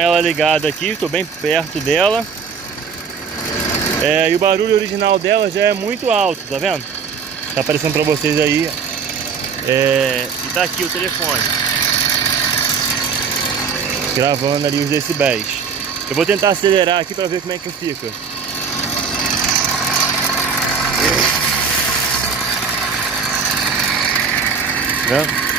Ela ligada aqui, estou bem perto dela. E o barulho original dela já é muito alto, tá vendo? Tá aparecendo pra vocês aí. E tá aqui o telefone gravando ali os decibéis. Eu vou tentar acelerar aqui pra ver como é que fica. Tá vendo?